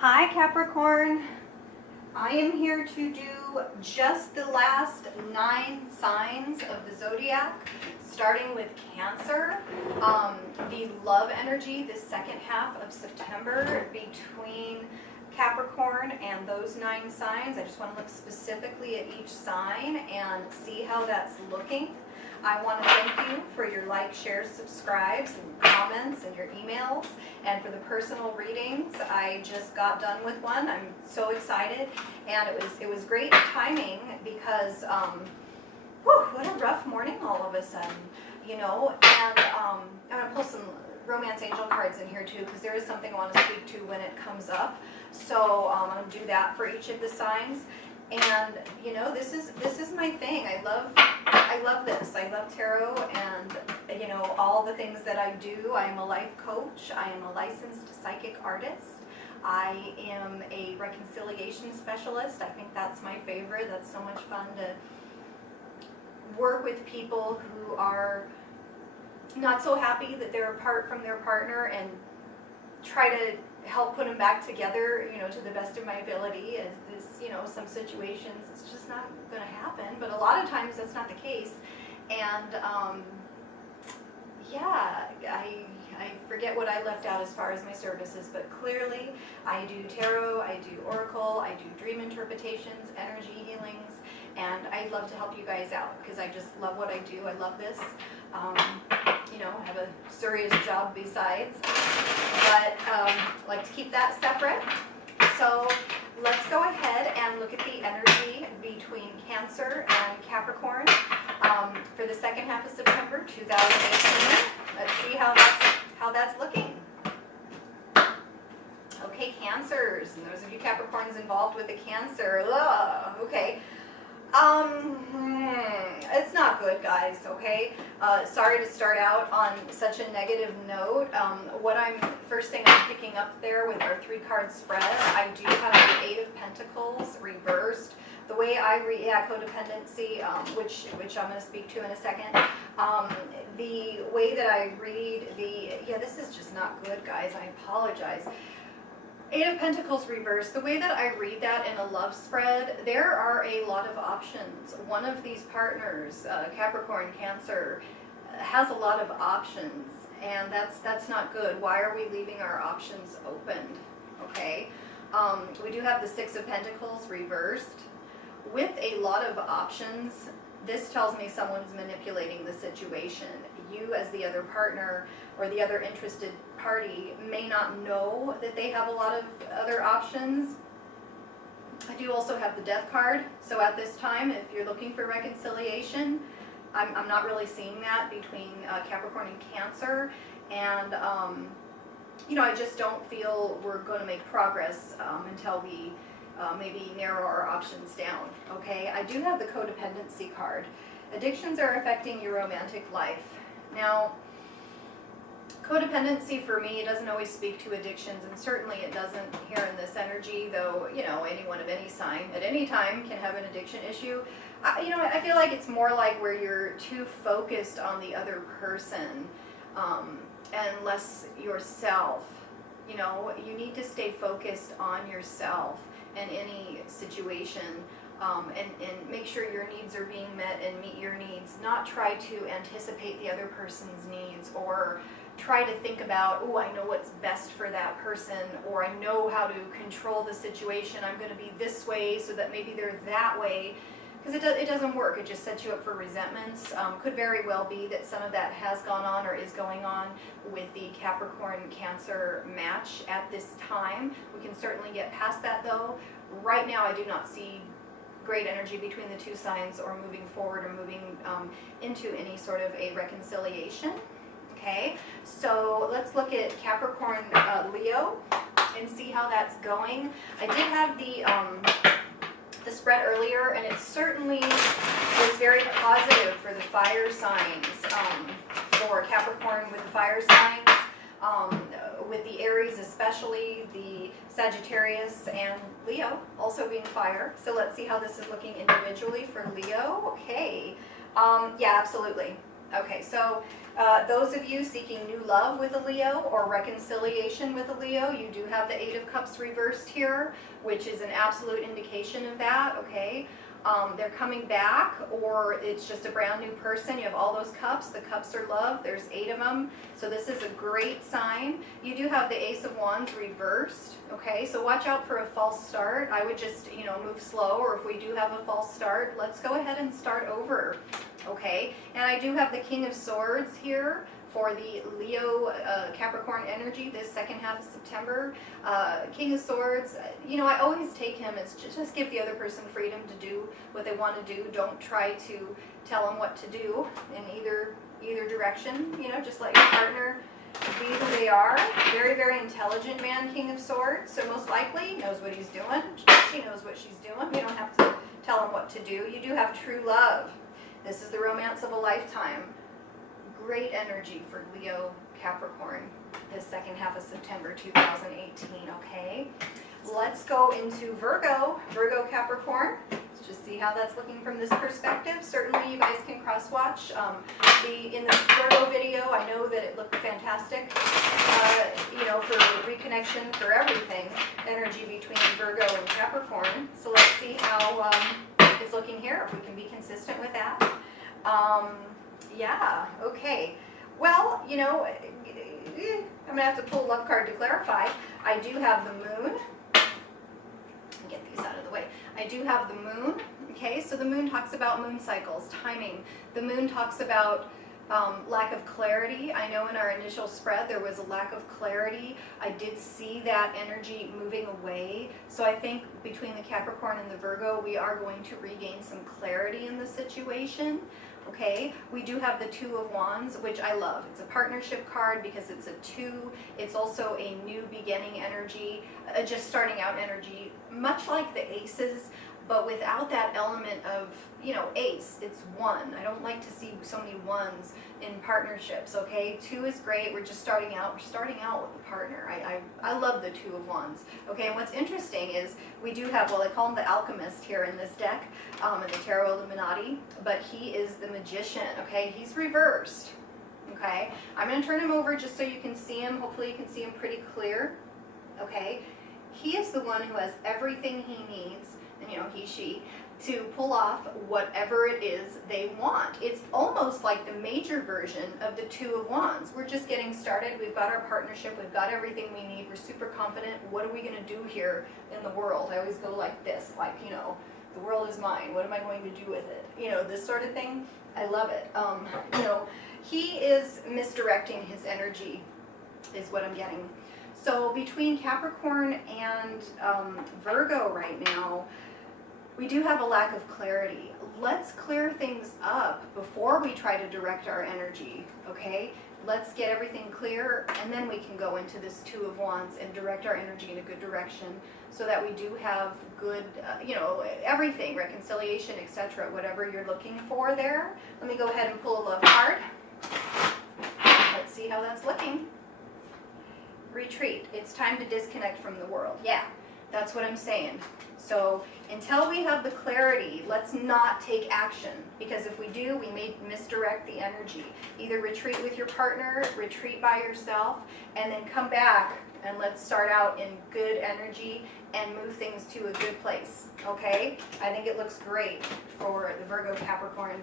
Hi Capricorn, I am here to do just the last 9 signs of the zodiac, starting with Cancer. The love energy this second half of September between Capricorn and those 9 signs. I just want to look specifically at each sign and see how that's looking. I want to thank you for your likes, shares, subscribes, and comments, and your emails, and for the personal readings. I just got done with one. I'm so excited, and it was great timing because what a rough morning all of a sudden, you know. And I'm gonna pull some romance angel cards in here too, because there is something I want to speak to when it comes up. So I'm gonna do that for each of the signs. And you know, this is my thing. I love this. I love tarot, and you know, all the things that I do. I am a life coach. I am a licensed psychic artist. I am a reconciliation specialist. I think that's my favorite. That's so much fun to work with people who are not so happy that they're apart from their partner and try to help put them back together, you know, to the best of my ability. As this, you know, some situations it's just not going to happen, but a lot of times that's not the case. And yeah, I forget what I left out as far as my services, but clearly I do tarot, I do oracle, I do dream interpretations, energy healings, and I'd love to help you guys out because I just love what I do. I love this. You know, have a serious job besides, but like to keep that separate. So let's go ahead and look at the energy between Cancer and Capricorn for the second half of September 2018. Let's see how that's looking. Okay, Cancers, and those of you Capricorns involved with the Cancer, okay. It's not good, guys, okay? Sorry to start out on such a negative note. First thing I'm picking up there with our 3-card spread, I do have the 8 of Pentacles reversed. The way I read codependency, which I'm going to speak to in a second, the way that I read this is just not good, guys. I apologize. 8 of Pentacles reversed, the way that I read that in a love spread, there are a lot of options. One of these partners, Capricorn, Cancer, has a lot of options, and that's not good. Why are we leaving our options opened? Okay, we do have the 6 of Pentacles reversed. With a lot of options, this tells me someone's manipulating the situation. You as the other partner or the other interested party may not know that they have a lot of other options. I do also have the Death card, so at this time, if you're looking for reconciliation, I'm not really seeing that between Capricorn and Cancer, and you know, I just don't feel we're going to make progress until we maybe narrow our options down. Okay, I do have the codependency card. Addictions are affecting your romantic life. Now, codependency for me doesn't always speak to addictions, and certainly it doesn't here in this energy, though, you know, anyone of any sign at any time can have an addiction issue. You know, I feel like it's more like where you're too focused on the other person and less yourself. You know, you need to stay focused on yourself in any situation. And make sure your needs are being met and meet your needs, not try to anticipate the other person's needs or try to think about, oh, I know what's best for that person, or I know how to control the situation. I'm going to be this way so that maybe they're that way, because it doesn't work. It just sets you up for resentments. Could very well be that some of that has gone on or is going on with the Capricorn-Cancer match at this time. We can certainly get past that, though. Right now, I do not see great energy between the 2 signs or moving forward or moving into any sort of a reconciliation. Okay, so let's look at Capricorn Leo and see how that's going. I did have the spread earlier, and it certainly was very positive for the fire signs, for Capricorn with the fire signs. With the Aries especially, the Sagittarius, and Leo also being fire. So let's see how this is looking individually for Leo. Okay, yeah, absolutely. Okay, so those of you seeking new love with a Leo or reconciliation with a Leo, you do have the Eight of Cups reversed here, which is an absolute indication of that, okay? They're coming back, or it's just a brand new person. You have all those cups. The cups are love. There's 8 of them. So this is a great sign. You do have the Ace of Wands reversed, okay? So watch out for a false start. I would just, move slow, or if we do have a false start, let's go ahead and start over, okay? And I do have the King of Swords here for the Leo Capricorn energy this second half of September. King of Swords, I always take him as just give the other person freedom to do what they want to do. Don't try to tell them what to do in either direction. Just let your partner be who they are. Very, very intelligent man, King of Swords. So most likely knows what he's doing. She knows what she's doing. You don't have to tell him what to do. You do have true love. This is the romance of a lifetime. Great energy for Leo Capricorn this second half of September 2018, okay? Let's go into Virgo Capricorn. Let's just see how that's looking from this perspective. Certainly you guys can cross-watch. In the Virgo video, I know that it looked fantastic, for reconnection, for everything, energy between Virgo and Capricorn. So let's see how it's looking here, if we can be consistent with that. Yeah, okay. Well, I'm going to have to pull a love card to clarify. I do have the moon. Get these out of the way. I do have the moon, okay? So the moon talks about moon cycles, timing. The moon talks about lack of clarity. I know in our initial spread there was a lack of clarity. I did see that energy moving away. So I think between the Capricorn and the Virgo, we are going to regain some clarity in the situation. Okay, we do have the Two of Wands, which I love. It's a partnership card because it's a 2. It's also a new beginning energy, just starting out energy, much like the aces, but without that element of, ace. It's 1. I don't like to see so many 1s in partnerships, okay? 2 is great. We're just starting out. We're starting out with a partner. I love the Two of Wands. Okay, and what's interesting is we do have, well, I call him the alchemist here in this deck, in the Tarot Illuminati, but he is the magician, okay? He's reversed, okay? I'm going to turn him over just so you can see him. Hopefully you can see him pretty clear, okay? He is the one who has everything he needs, and he, she, to pull off whatever it is they want. It's almost like the major version of the Two of Wands. We're just getting started. We've got our partnership. We've got everything we need. We're super confident. What are we going to do here in the world? I always go like this, like, the world is mine. What am I going to do with it? This sort of thing. I love it. He is misdirecting his energy is what I'm getting. So between Capricorn and Virgo right now, we do have a lack of clarity. Let's clear things up before we try to direct our energy, okay? Let's get everything clear, and then we can go into this Two of Wands and direct our energy in a good direction so that we do have good, everything, reconciliation, etc., whatever you're looking for there. Let me go ahead and pull a love card. Let's see how that's looking. Retreat. It's time to disconnect from the world. Yeah, that's what I'm saying. So until we have the clarity, let's not take action, because if we do, we may misdirect the energy. Either retreat with your partner, retreat by yourself, and then come back and let's start out in good energy and move things to a good place, okay? I think it looks great for the Virgo Capricorn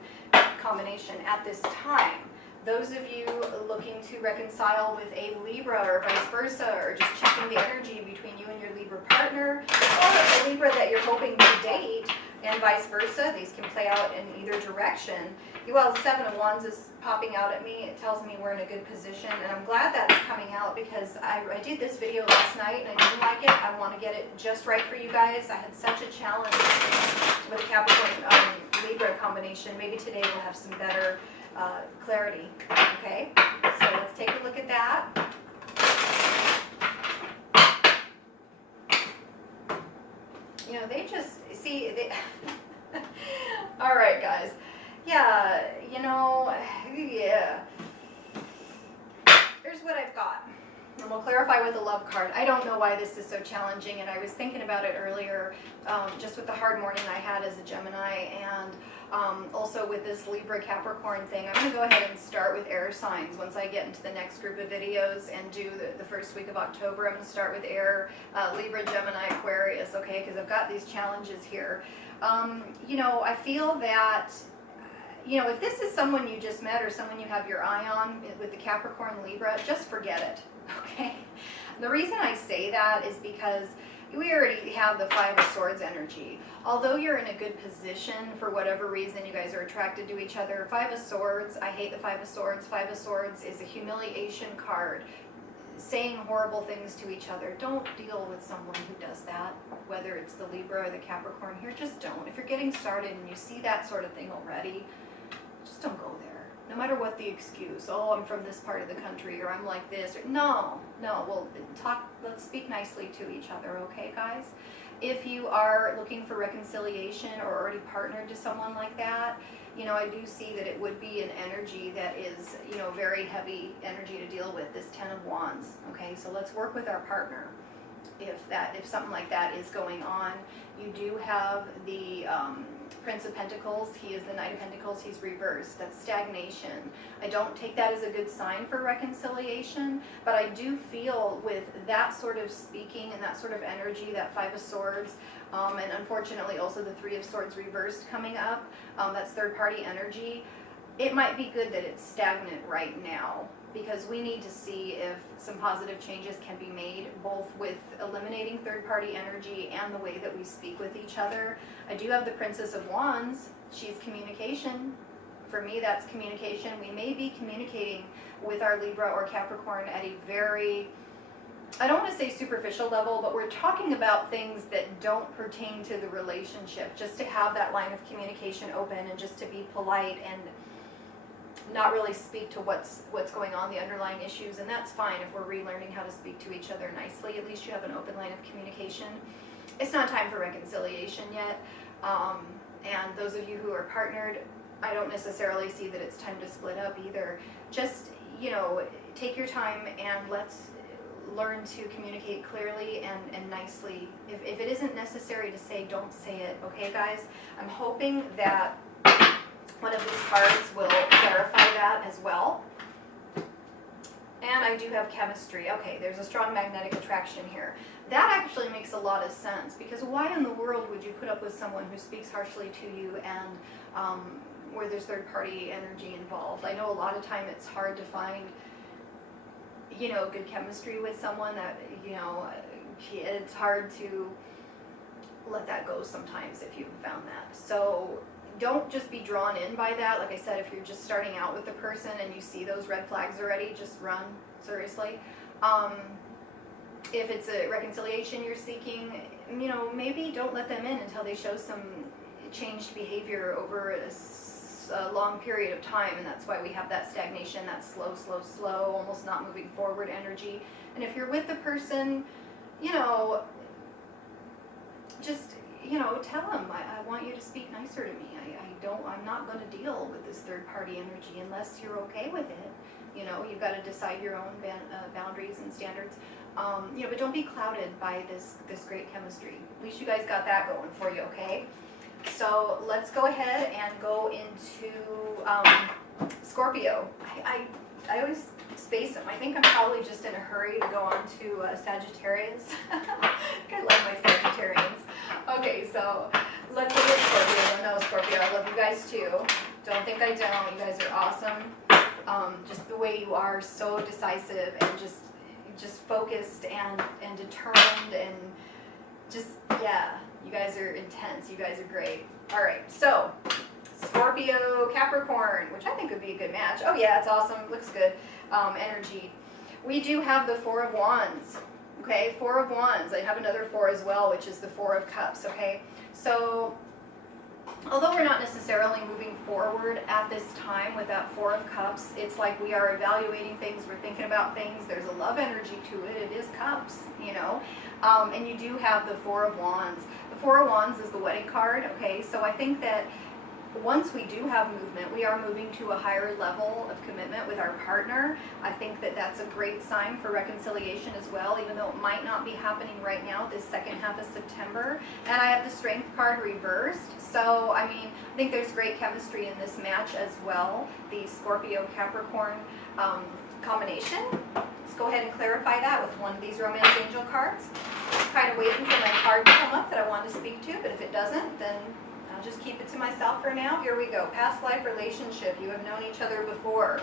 combination at this time. Those of you looking to reconcile with a Libra or vice versa, or just checking the energy between you and your Libra partner, or a Libra that you're hoping to date, and vice versa, these can play out in either direction. Well, the Seven of Wands is popping out at me. It tells me we're in a good position, and I'm glad that it's coming out because I did this video last night and I didn't like it. I want to get it just right for you guys. I had such a challenge with the Capricorn Libra combination. Maybe today we'll have some better clarity, okay? So let's take a look at that. They just, see, all right, guys. Yeah, yeah. Here's what I've got. And we'll clarify with the love card. I don't know why this is so challenging, and I was thinking about it earlier, just with the hard morning I had as a Gemini, and Also with this Libra Capricorn thing, I'm going to go ahead and start with air signs once I get into the next group of videos and do the first week of October. I'm going to start with air, Libra, Gemini, Aquarius, okay, because I've got these challenges here. You know, I feel that, you know, if this is someone you just met or someone you have your eye on with the Capricorn Libra, just forget it, okay? The reason I say that is because we already have the Five of Swords energy. Although you're in a good position, for whatever reason you guys are attracted to each other, Five of Swords, I hate the Five of Swords. Five of Swords is a humiliation card, saying horrible things to each other. Don't deal with someone who does that, whether it's the Libra or the Capricorn here, just don't. If you're getting started and you see that sort of thing already, just don't go there. No matter what the excuse, oh, I'm from this part of the country, or I'm like this, or no, well, let's speak nicely to each other, okay, guys? If you are looking for reconciliation or already partnered to someone like that, you know, I do see that it would be an energy that is, you know, very heavy energy to deal with, this Ten of Wands, okay? So let's work with our partner. If something like that is going on, you do have the Prince of Pentacles. He is the Knight of Pentacles. He's reversed. That's stagnation. I don't take that as a good sign for reconciliation, but I do feel with that sort of speaking and that sort of energy, that Five of Swords, and unfortunately also the Three of Swords reversed coming up, that's third-party energy, it might be good that it's stagnant right now, because we need to see if some positive changes can be made, both with eliminating third-party energy and the way that we speak with each other. I do have the Princess of Wands. She's communication. For me, that's communication. We may be communicating with our Libra or Capricorn at a very, I don't want to say superficial level, but we're talking about things that don't pertain to the relationship, just to have that line of communication open and just to be polite and not really speak to what's going on, the underlying issues, and that's fine if we're relearning how to speak to each other nicely. At least you have an open line of communication. It's not time for reconciliation yet, and those of you who are partnered, I don't necessarily see that it's time to split up either. Just, you know, take your time and let's learn to communicate clearly and nicely. If it isn't necessary to say, don't say it, okay, guys? I'm hoping that one of these cards will clarify that as well. And I do have chemistry. Okay, there's a strong magnetic attraction here. That actually makes a lot of sense, because why in the world would you put up with someone who speaks harshly to you and where there's third-party energy involved? I know a lot of time it's hard to find, you know, good chemistry with someone that, you know, it's hard to let that go sometimes if you've found that. So don't just be drawn in by that. Like I said, if you're just starting out with the person and you see those red flags already, just run, seriously. If it's a reconciliation you're seeking, you know, maybe don't let them in until they show some changed behavior over a long period of time, and that's why we have that stagnation, that slow, almost not moving forward energy. And if you're with the person, you know, just, you know, tell them, I want you to speak nicer to me. I'm not going to deal with this third-party energy unless you're okay with it. You know, you've got to decide your own boundaries and standards. You know, but don't be clouded by this great chemistry. At least you guys got that going for you, okay? So let's go ahead and go into Scorpio. I always space them. I think I'm probably just in a hurry to go on to Sagittarius. I love my Sagittarians. Okay, so let's look at Scorpio. No, Scorpio, I love you guys too. Don't think I don't. You guys are awesome. Just the way you are, so decisive and just focused and determined and just, yeah, you guys are intense. You guys are great. All right, so Scorpio, Capricorn, which I think would be a good match. Oh yeah, it's awesome. Looks good. Energy. We do have the Four of Wands. Okay, Four of Wands. I have another four as well, which is the Four of Cups. Okay, so although we're not necessarily moving forward at this time with that Four of Cups, it's like we are evaluating things, we're thinking about things, there's a love energy to it, it is cups, you know, and you do have the Four of Wands. The Four of Wands is the wedding card, okay, so I think that once we do have movement, we are moving to a higher level of commitment with our partner. I think that that's a great sign for reconciliation as well, even though it might not be happening right now, this second half of September. And I have the Strength card reversed. So, I mean, I think there's great chemistry in this match as well, the Scorpio-Capricorn combination. Let's go ahead and clarify that with one of these Romance Angel cards. Kind of waiting for my card to come up that I want to speak to, but if it doesn't, then I'll just keep it to myself for now. Here we go. Past life relationship. You have known each other before.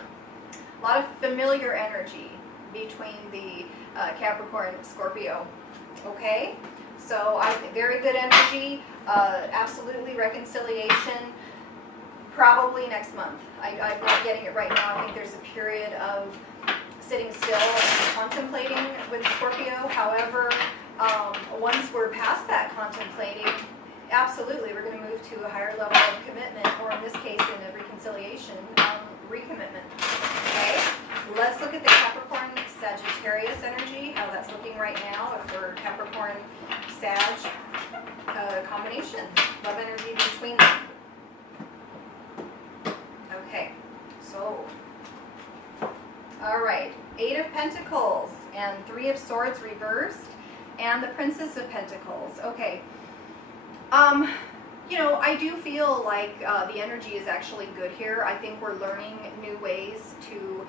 A lot of familiar energy between the Capricorn and Scorpio. Okay? So I think very good energy. Absolutely reconciliation. Probably next month. I'm not getting it right now. I think there's a period of sitting still and contemplating with Scorpio. However, once we're past that contemplating, absolutely, we're going to move to a higher level of commitment, or in this case, in a reconciliation, recommitment. Okay? Let's look at the Capricorn Sagittarius energy, how that's looking right now for Capricorn Sag combination. Love energy between them. Okay, so, all right, 8 of Pentacles and 3 of Swords reversed, and the Princess of Pentacles. Okay. You know, I do feel like the energy is actually good here. I think we're learning new ways to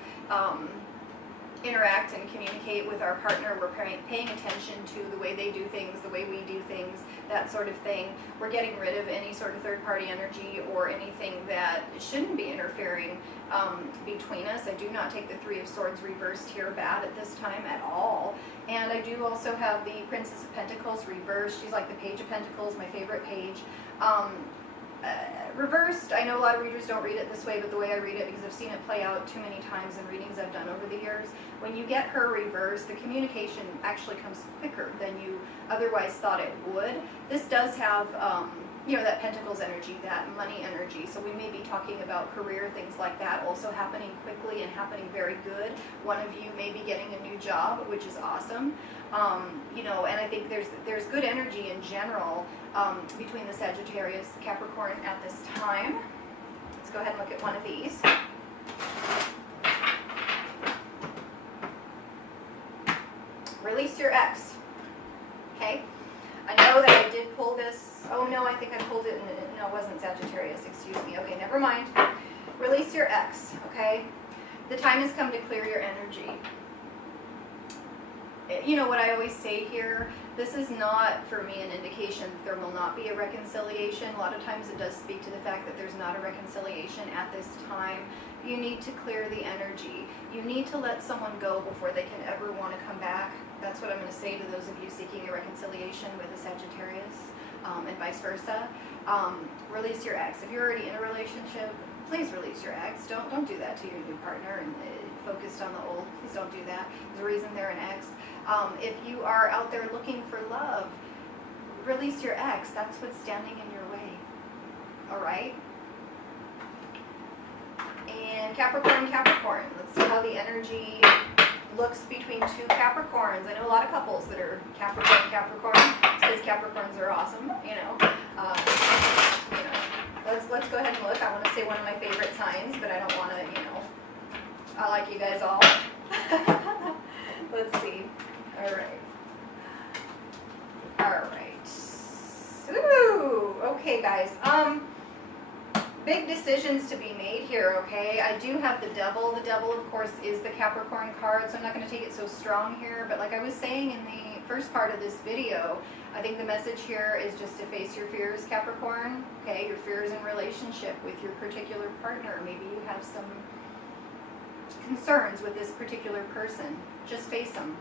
interact and communicate with our partner. We're paying attention to the way they do things, the way we do things, that sort of thing. We're getting rid of any sort of third-party energy or anything that shouldn't be interfering between us. I do not take the 3 of Swords reversed here bad at this time at all. And I do also have the Princess of Pentacles reversed. She's like the Page of Pentacles, my favorite page. Reversed, I know a lot of readers don't read it this way, but the way I read it, because I've seen it play out too many times in readings I've done over the years, when you get her reversed, the communication actually comes quicker than you otherwise thought it would. This does have, you know, that Pentacles energy, that money energy, so we may be talking about career, things like that, also happening quickly and happening very good. One of you may be getting a new job, which is awesome. You know, and I think there's good energy in general between the Sagittarius Capricorn at this time. Let's go ahead and look at one of these. Release your ex. Okay. I know that I did pull this. Oh no, I think I pulled it. No, it wasn't Sagittarius. Excuse me. Okay, never mind. Release your ex. Okay. The time has come to clear your energy. You know what I always say here, this is not for me an indication that there will not be a reconciliation. A lot of times it does speak to the fact that there's not a reconciliation at this time. You need to clear the energy. You need to let someone go before they can ever want to come back. That's what I'm going to say to those of you seeking a reconciliation with a Sagittarius and vice versa. Release your ex. If you're already in a relationship, please release your ex. Don't do that to your new partner and focused on the old. Please don't do that. There's a reason they're an ex. If you are out there looking for love, release your ex. That's what's standing in your way. All right? And Capricorn, let's see how the energy looks between 2 Capricorns. I know a lot of couples that are Capricorn. It's because Capricorns are awesome, you know. Let's go ahead and look. I want to say one of my favorite signs, but I don't want to, you know. I like you guys all. Let's see. All right. Ooh, okay, guys. Big decisions to be made here, okay? I do have the Devil. The Devil, of course, is the Capricorn card, so I'm not going to take it so strong here. But like I was saying in the first part of this video, I think the message here is just to face your fears, Capricorn. Okay, your fears in relationship with your particular partner. Maybe you have some concerns with this particular person. Just face them.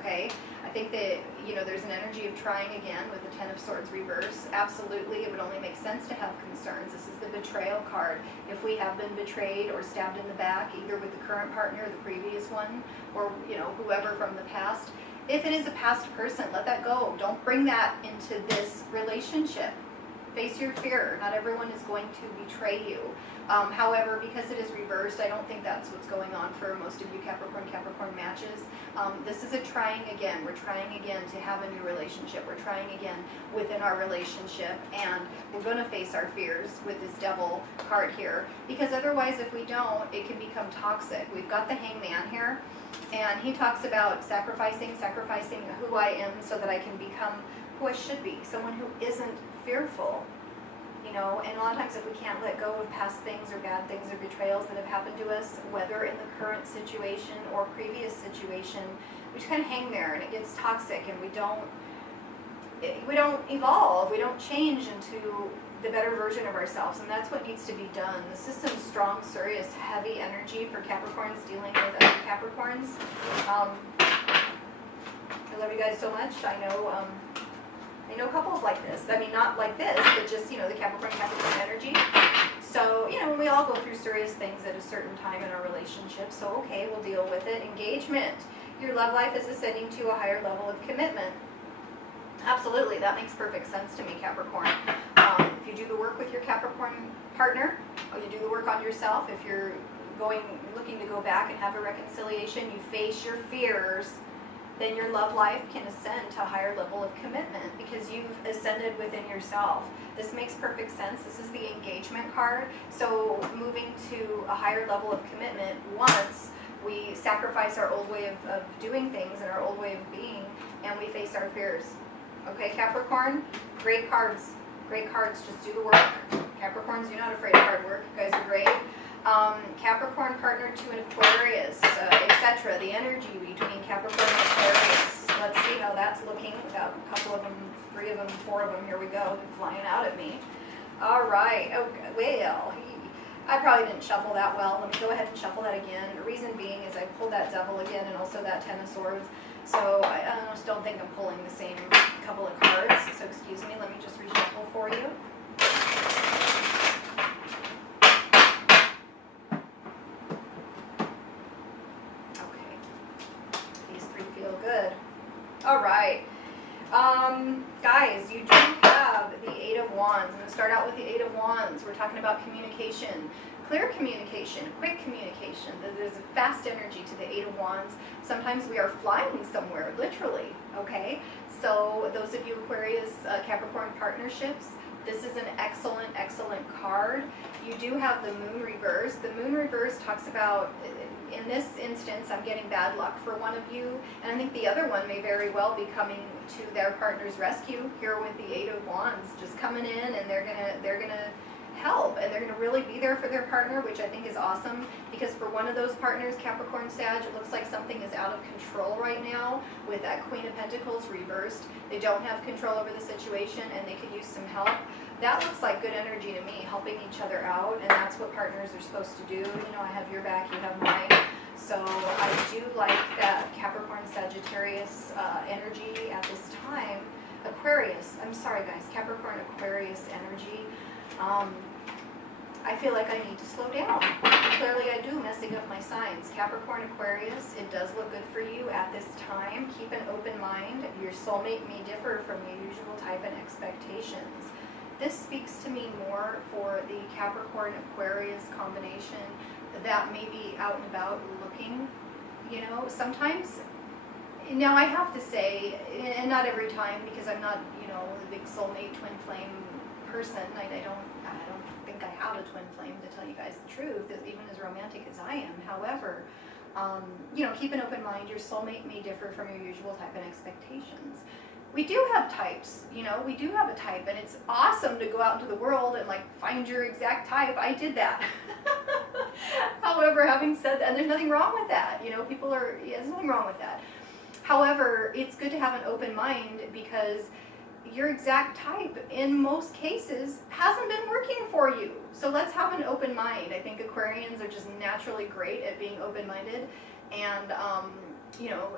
Okay, I think that, you know, there's an energy of trying again with the 10 of Swords reverse. Absolutely, it would only make sense to have concerns. This is the betrayal card. If we have been betrayed or stabbed in the back, either with the current partner, the previous one, or, you know, whoever from the past, if it is a past person, let that go. Don't bring that into this relationship. Face your fear. Not everyone is going to betray you. However, because it is reversed, I don't think that's what's going on for most of you Capricorn matches. This is a trying again. We're trying again to have a new relationship. We're trying again within our relationship, and we're going to face our fears with this Devil card here, because otherwise if we don't, it can become toxic. We've got the Hangman here, and he talks about sacrificing who I am so that I can become who I should be, someone who isn't fearful. You know, and a lot of times if we can't let go of past things or bad things or betrayals that have happened to us, whether in the current situation or previous situation, we just kind of hang there and it gets toxic, and we don't evolve, we don't change into the better version of ourselves, and that's what needs to be done. This is some strong, serious, heavy energy for Capricorns dealing with other Capricorns. I love you guys so much. I know couples like this. I mean, not like this, but just, you know, the Capricorn energy. So, you know, we all go through serious things at a certain time in our relationship. So, okay, we'll deal with it. Engagement. Your love life is ascending to a higher level of commitment. Absolutely. That makes perfect sense to me, Capricorn. If you do the work with your Capricorn partner, or you do the work on yourself, if you're looking to go back and have a reconciliation, you face your fears, then your love life can ascend to a higher level of commitment because you've ascended within yourself. This makes perfect sense. This is the engagement card. So moving to a higher level of commitment once we sacrifice our old way of doing things and our old way of being, and we face our fears. Okay, Capricorn, great cards. Great cards. Just do the work. Capricorns, you're not afraid of hard work. You guys are great. Capricorn partner to an Aquarius, etc. The energy between Capricorn and Aquarius. Let's see how that's looking. We've got a couple of them, 3 of them, 4 of them. Here we go. They're flying out at me. All right. Okay. Well, I probably didn't shuffle that well. Let me go ahead and shuffle that again. The reason being is I pulled that Devil again and also that Ten of Swords. So I just don't think I'm pulling the same couple of cards. So excuse me. Let me just reshuffle for you. Good. All right. Guys, you do have the 8 of Wands. I'm going to start out with the 8 of Wands. We're talking about communication. Clear communication, quick communication. There's a fast energy to the 8 of Wands. Sometimes we are flying somewhere, literally, okay? So those of you Aquarius, Capricorn partnerships, this is an excellent, excellent card. You do have the Moon reverse. The Moon reverse talks about, in this instance, I'm getting bad luck for one of you, and I think the other one may very well be coming to their partner's rescue here with the 8 of Wands, just coming in, and they're gonna help, and they're gonna really be there for their partner, which I think is awesome, because for one of those partners, Capricorn, Sag, it looks like something is out of control right now with that Queen of Pentacles reversed. They don't have control over the situation, and they could use some help. That looks like good energy to me, helping each other out, and that's what partners are supposed to do. You know, I have your back, you have mine. So I do like that Capricorn, Sagittarius energy at this time. Aquarius, I'm sorry guys, Capricorn, Aquarius energy. I feel like I need to slow down. Clearly I do, messing up my signs. Capricorn, Aquarius, it does look good for you at this time. Keep an open mind. Your soulmate may differ from your usual type and expectations. This speaks to me more for the Capricorn, Aquarius combination that may be out and about looking, you know, sometimes. Now I have to say, and not every time, because I'm not, you know, the big soulmate twin flame person. I don't think I have a twin flame, to tell you guys the truth, even as romantic as I am. However, you know, keep an open mind. Your soulmate may differ from your usual type and expectations. We do have types, you know, we do have a type, and it's awesome to go out into the world and like find your exact type. I did that. However, having said that, and there's nothing wrong with that, you know, there's nothing wrong with that. However, it's good to have an open mind, because your exact type in most cases hasn't been working for you. So let's have an open mind. I think Aquarians are just naturally great at being open-minded, and you know,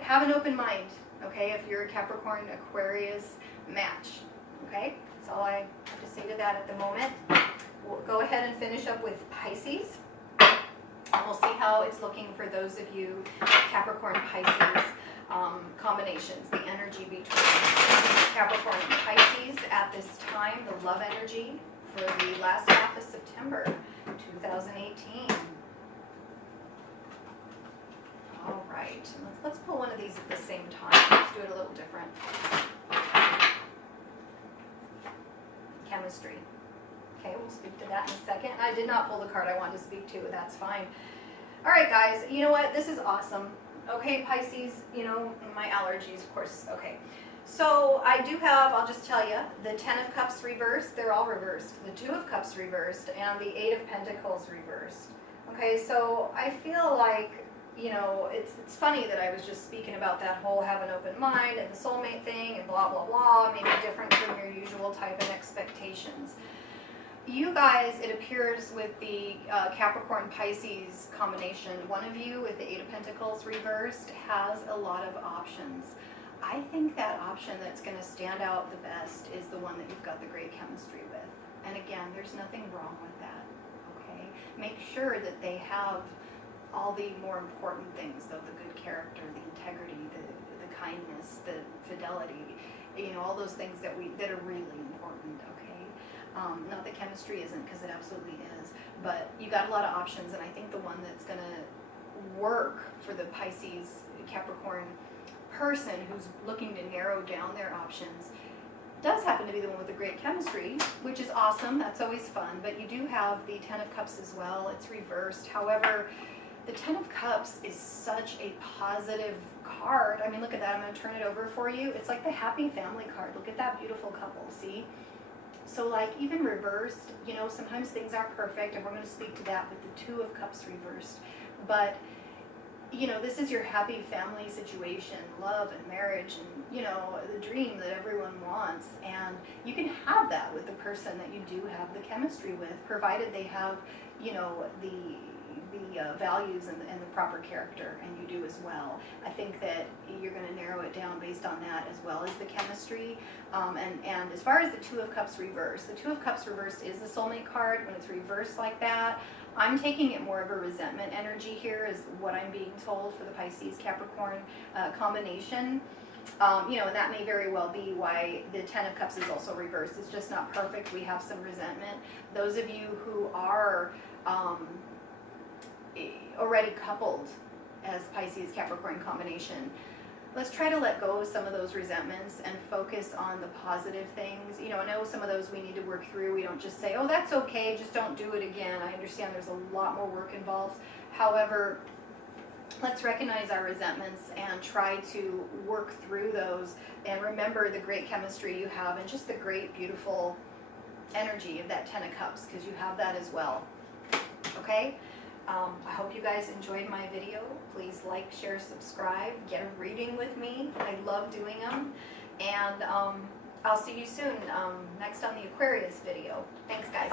have an open mind, okay, if you're a Capricorn, Aquarius match, okay? That's all I have to say to that at the moment. We'll go ahead and finish up with Pisces, and we'll see how it's looking for those of you Capricorn, Pisces. combinations, the energy between Capricorn and Pisces at this time, the love energy for the last half of September 2018. All right, let's pull one of these at the same time. Let's do it a little different. Chemistry. Okay, we'll speak to that in a second. I did not pull the card I wanted to speak to, that's fine. All right, guys, you know what? This is awesome. Okay, Pisces, you know, my allergies, of course. Okay, so I do have, I'll just tell you, the 10 of Cups reversed. They're all reversed. The 2 of Cups reversed, and the 8 of Pentacles reversed. Okay, so I feel like, you know, it's funny that I was just speaking about that whole have an open mind and the soulmate thing and blah, blah, blah, maybe different from your usual type of expectations. You guys, it appears with the Capricorn Pisces combination, one of you with the 8 of Pentacles reversed has a lot of options. I think that option that's going to stand out the best is the one that you've got the great chemistry with. And again, there's nothing wrong with that, okay? Make sure that they have all the more important things, though, the good character, the integrity, the kindness, the fidelity, you know, all those things that are really important, okay? Not that chemistry isn't, because it absolutely is, but you got a lot of options, and I think the one that's going to work for the Pisces Capricorn person who's looking to narrow down their options does happen to be the one with the great chemistry, which is awesome. That's always fun, but you do have the 10 of Cups as well. It's reversed. However, the 10 of Cups is such a positive card. I mean, look at that. I'm going to turn it over for you. It's like the happy family card. Look at that beautiful couple, see? So like even reversed, you know, sometimes things aren't perfect, and we're going to speak to that with the 2 of Cups reversed. But, you know, this is your happy family situation, love and marriage and, you know, the dream that everyone wants. And you can have that with the person that you do have the chemistry with, provided they have, you know, the values and the proper character, and you do as well. I think that you're going to narrow it down based on that as well as the chemistry. And as far as the 2 of Cups reversed, the 2 of Cups reversed is the soulmate card. When it's reversed like that, I'm taking it more of a resentment energy here is what I'm being told for the Pisces Capricorn combination. You know, and that may very well be why the 10 of Cups is also reversed. It's just not perfect. We have some resentment. Those of you who are already coupled as Pisces Capricorn combination, let's try to let go of some of those resentments and focus on the positive things. You know, I know some of those we need to work through. We don't just say, oh, that's okay, just don't do it again. I understand there's a lot more work involved. However, let's recognize our resentments and try to work through those, and remember the great chemistry you have and just the great, beautiful energy of that 10 of Cups, because you have that as well. Okay? I hope you guys enjoyed my video. Please like, share, subscribe, get a reading with me. I love doing them. And I'll see you soon next on the Aquarius video. Thanks, guys.